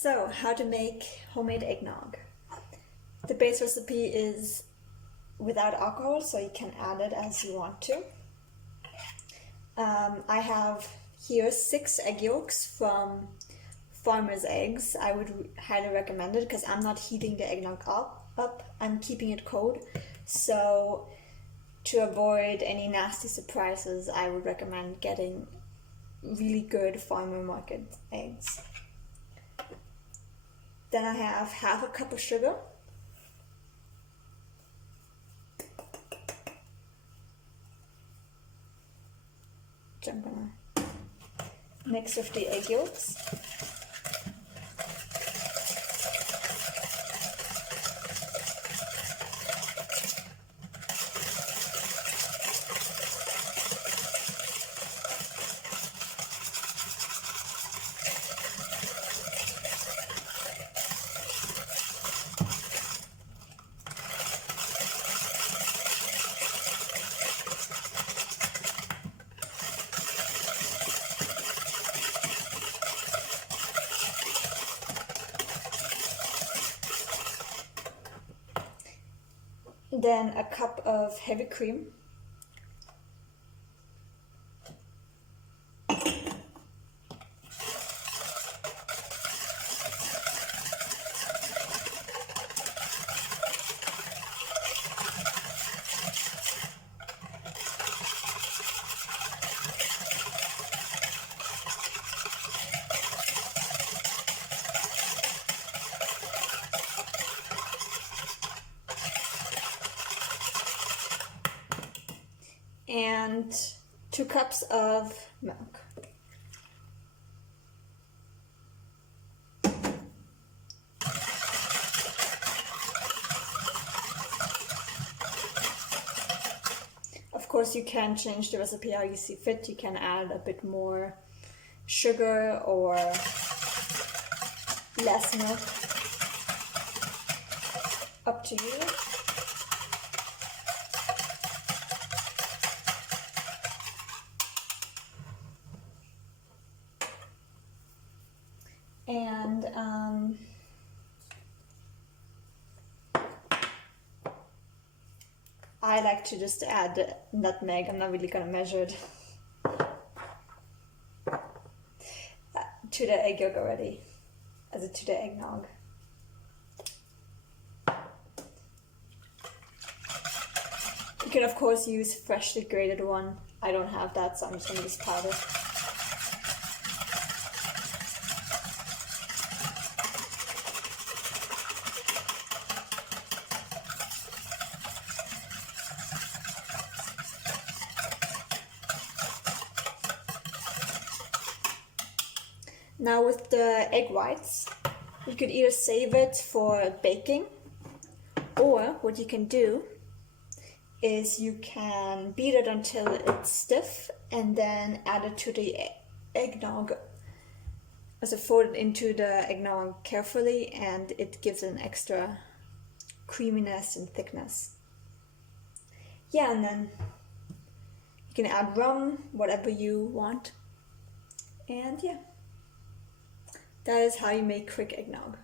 So, how to make homemade eggnog. The base recipe is without alcohol, so you can add it as you want to. I have here 6 egg yolks from Farmer's Eggs. I would highly recommend it because I'm not heating the eggnog up. I'm keeping it cold. So to avoid any nasty surprises, I would recommend getting really good farmer market eggs. Then I have half a cup of sugar. Which I'm gonna mix with the egg yolks. Then a cup of heavy cream. And 2 cups of milk. Of course, you can change the recipe how you see fit. You can add a bit more sugar or less milk. Up to you. And I like to just add nutmeg. I'm not really gonna measure it to the egg yolk already, to the eggnog. You can of course use freshly grated one. I don't have that, so I'm just gonna use powder. Now with the egg whites, you could either save it for baking, or what you can do is you can beat it until it's stiff and then add it to the eggnog. Also fold it into the eggnog carefully, and it gives an extra creaminess and thickness. Yeah, and then you can add rum, whatever you want. And yeah. That is how you make quick eggnog.